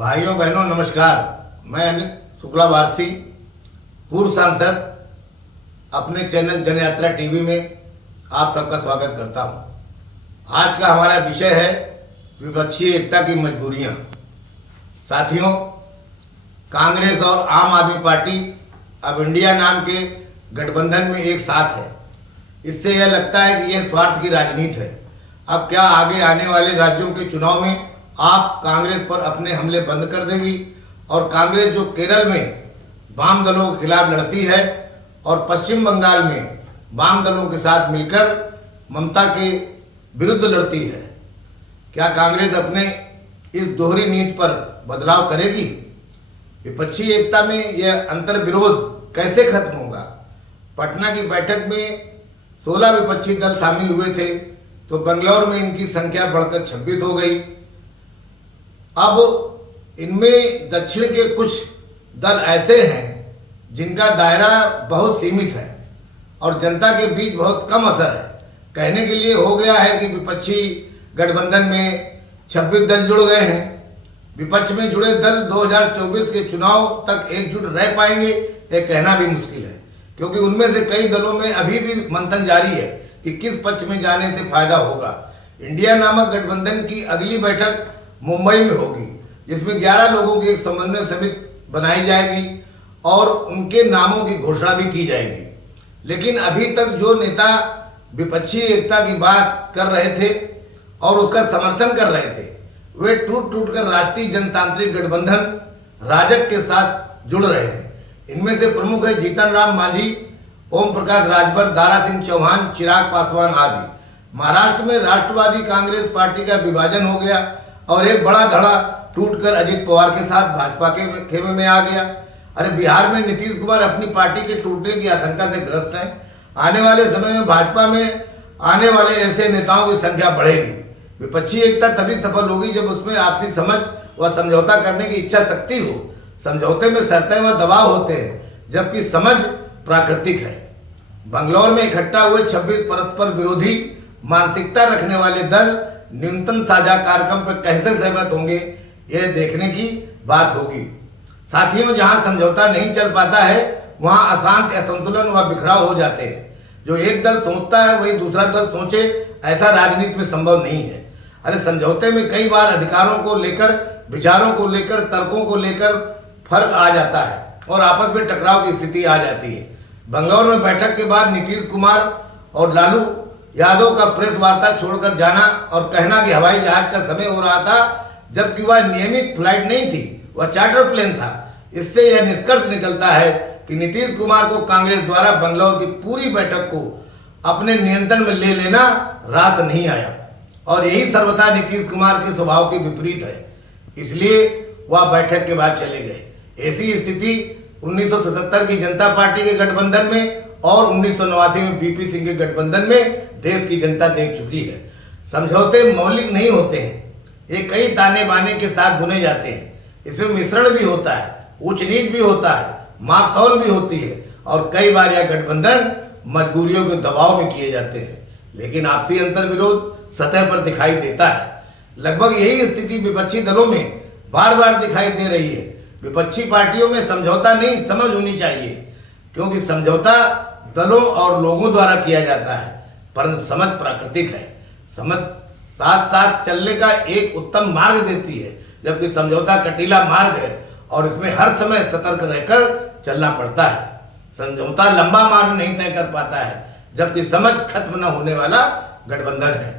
भाइयों बहनों नमस्कार। मैं अनिल शुक्ला वारसी, पूर्व सांसद, अपने चैनल जनयात्रा टीवी में आप सबका स्वागत करता हूं। आज का हमारा विषय है विपक्षी एकता की मजबूरियां। साथियों, कांग्रेस और आम आदमी पार्टी अब इंडिया नाम के गठबंधन में एक साथ है। इससे यह लगता है कि यह स्वार्थ की राजनीति है। अब क्या आगे आने वाले राज्यों के चुनाव में आप कांग्रेस पर अपने हमले बंद कर देगी और कांग्रेस जो केरल में वाम दलों के खिलाफ लड़ती है और पश्चिम बंगाल में वाम दलों के साथ मिलकर ममता के विरुद्ध लड़ती है, क्या कांग्रेस अपने इस दोहरी नीति पर बदलाव करेगी? विपक्षी एकता में यह अंतर विरोध कैसे खत्म होगा? पटना की बैठक में 16 विपक्षी दल शामिल हुए थे तो बंगलौर में इनकी संख्या बढ़कर 26 हो गई। अब इनमें दक्षिण के कुछ दल ऐसे हैं जिनका दायरा बहुत सीमित है और जनता के बीच बहुत कम असर है। कहने के लिए हो गया है कि विपक्षी गठबंधन में 26 दल जुड़ गए हैं। विपक्ष में जुड़े दल 2024 के चुनाव तक एकजुट रह पाएंगे यह कहना भी मुश्किल है, क्योंकि उनमें से कई दलों में अभी भी मंथन जारी है कि किस पक्ष में जाने से फायदा होगा। इंडिया नामक गठबंधन की अगली बैठक मुंबई में होगी, जिसमें 11 लोगों की एक समन्वय समिति बनाई जाएगी और उनके नामों की घोषणा भी की जाएगी। लेकिन अभी तक जो नेता विपक्षी एकता की बात कर रहे थे और उसका समर्थन कर रहे थे, वे टूट कर राष्ट्रीय जनतांत्रिक गठबंधन राजग के साथ जुड़ रहे हैं। इनमें से प्रमुख है जीतन राम मांझी, ओम प्रकाश राजभर, दारा सिंह चौहान, चिराग पासवान आदि। महाराष्ट्र में राष्ट्रवादी कांग्रेस पार्टी का विभाजन हो गया और एक बड़ा धड़ा टूटकर अजित पवार के साथ भाजपा के खेमे में आ गया। अरे बिहार में नीतीश कुमार अपनी पार्टी के टूटने की आशंका से ग्रस्त हैं। आने वाले समय में भाजपा में आने वाले ऐसे नेताओं की संख्या बढ़ेगी। विपक्षी एकता तभी सफल होगी जब उसमें आपसी समझ व समझौता करने की इच्छा शक्ति हो। समझौते में शर्तें व दबाव होते हैं, जबकि समझ प्राकृतिक है। बंगलौर में इकट्ठा हुए 26 परस्पर विरोधी मानसिकता रखने वाले दल न्यूनतम साझा कार्यक्रम पर कैसे सहमत होंगे, यह देखने की बात होगी। साथियों, जहां समझौता नहीं चल पाता है वहां अशांत, असंतुलन व बिखराव हो जाते हैं। जो एक दल सोचता है वही दूसरा दल सोचे, ऐसा राजनीति में संभव नहीं है। अरे समझौते में कई बार अधिकारों को लेकर, विचारों को लेकर, तर्कों को लेकर फर्क आ जाता है और आपस में टकराव की स्थिति आ जाती है। बंगलौर में बैठक के बाद नीतीश कुमार और लालू यादव का प्रेस वार्ता छोड़कर जाना और कहना कि हवाई जहाज का समय हो रहा था, जबकि वह नियमित फ्लाइट नहीं थी, वह चार्टर प्लेन था। इससे यह निष्कर्ष निकलता है कि नीतीश कुमार को कांग्रेस द्वारा बंगलौर की पूरी बैठक को अपने नियंत्रण में ले लेना रास नहीं आया और यही सर्वथा नीतीश कुमार के स्वभाव के विपरीत है। इसलिए वह बैठक के बाद चले गए। ऐसी स्थिति 1977 की जनता पार्टी के गठबंधन में और 1989 में बीपी सिंह के गठबंधन में देश की जनता देख चुकी है। समझौते मौलिक नहीं होते हैं, ये कई ताने बाने के साथ बुने जाते हैं। इसमें मिश्रण भी होता है, ऊंच नीच भी होता है, माप तौल भी होती है और कई बार यह गठबंधन मजबूरियों के दबाव में किए जाते हैं। लेकिन आपसी अंतर विरोध सतह पर दिखाई देता है। लगभग यही स्थिति विपक्षी दलों में बार बार दिखाई दे रही है। विपक्षी पार्टियों में समझौता नहीं, समझ होनी चाहिए, क्योंकि समझौता दलों और लोगों द्वारा किया जाता है, परंतु समझ प्राकृतिक है। समझ साथ साथ चलने का एक उत्तम मार्ग देती है, जबकि समझौता कटीला मार्ग है और इसमें हर समय सतर्क रहकर चलना पड़ता है। समझौता लंबा मार्ग नहीं तय कर पाता है, जबकि समझ खत्म न होने वाला गठबंधन है।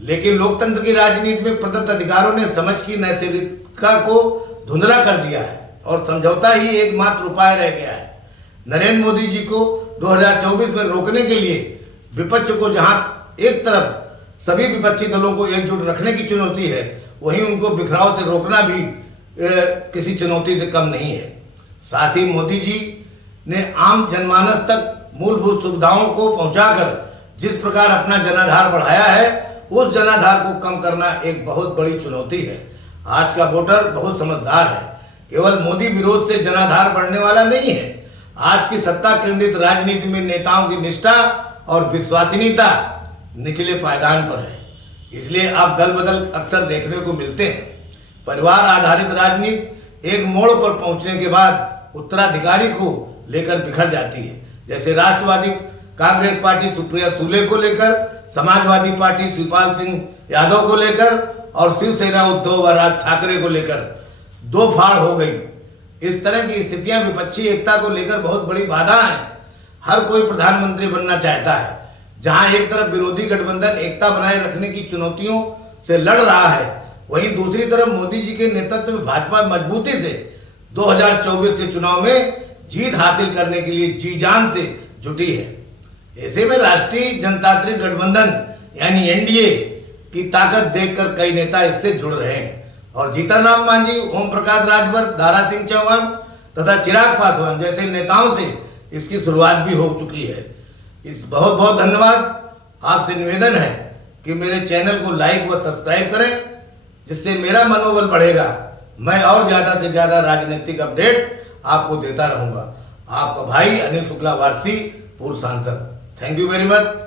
लेकिन लोकतंत्र की राजनीति में प्रदत्त अधिकारों ने समझ की नैतिकता को धुंधला कर दिया है और समझौता ही एकमात्र उपाय रह गया है। नरेंद्र मोदी जी को 2024 में रोकने के लिए विपक्ष को जहां एक तरफ सभी विपक्षी दलों को एकजुट रखने की चुनौती है, वहीं उनको बिखराव से रोकना भी किसी चुनौती से कम नहीं है। साथ ही मोदी जी ने आम जनमानस तक मूलभूत सुविधाओं को पहुंचाकर जिस प्रकार अपना जनाधार बढ़ाया है, उस जनाधार को कम करना एक बहुत बड़ी चुनौती है। आज का वोटर बहुत समझदार है। केवल मोदी विरोध से जनाधार बढ़ने वाला नहीं है। आज की सत्ता केंद्रित राजनीति में नेताओं की निष्ठा और विश्वसनीयता निचले पायदान पर है। इसलिए अब दल बदल अक्सर देखने को मिलते हैं। परिवार आधारित राजनीति एक मोड़ पर पहुंचने के बाद उत्तराधिकारी को लेकर बिखर जाती है। जैसे राष्ट्रवादी कांग्रेस पार्टी सुप्रिया सुले को लेकर, समाजवादी पार्टी शिवपाल सिंह यादव को लेकर और शिवसेना उद्धव व राज ठाकरे को लेकर दो फाड़ हो गई। इस तरह की स्थितियां विपक्षी एकता को लेकर बहुत बड़ी बाधा है। हर कोई प्रधानमंत्री बनना चाहता है। जहां एक तरफ विरोधी गठबंधन एकता बनाए रखने की चुनौतियों से लड़ रहा है, वहीं दूसरी तरफ मोदी जी के नेतृत्व में भाजपा मजबूती से 2024 के चुनाव में जीत हासिल करने के लिए जी जान से जुटी है। ऐसे में राष्ट्रीय जनतांत्रिक गठबंधन यानी एनडीए की ताकत देखकर कई नेता इससे जुड़ रहे हैं और जीतन राम मांझी, ओम प्रकाश राजभर, दारा सिंह चौहान तथा चिराग पासवान जैसे नेताओं से इसकी शुरुआत भी हो चुकी है। इस बहुत बहुत धन्यवाद। आपसे निवेदन है कि मेरे चैनल को लाइक व सब्सक्राइब करें, जिससे मेरा मनोबल बढ़ेगा। मैं और ज़्यादा से ज़्यादा राजनीतिक अपडेट आपको देता रहूँगा। आपका भाई अनिल शुक्ला वारसी, पूर्व सांसद। Thank you very much.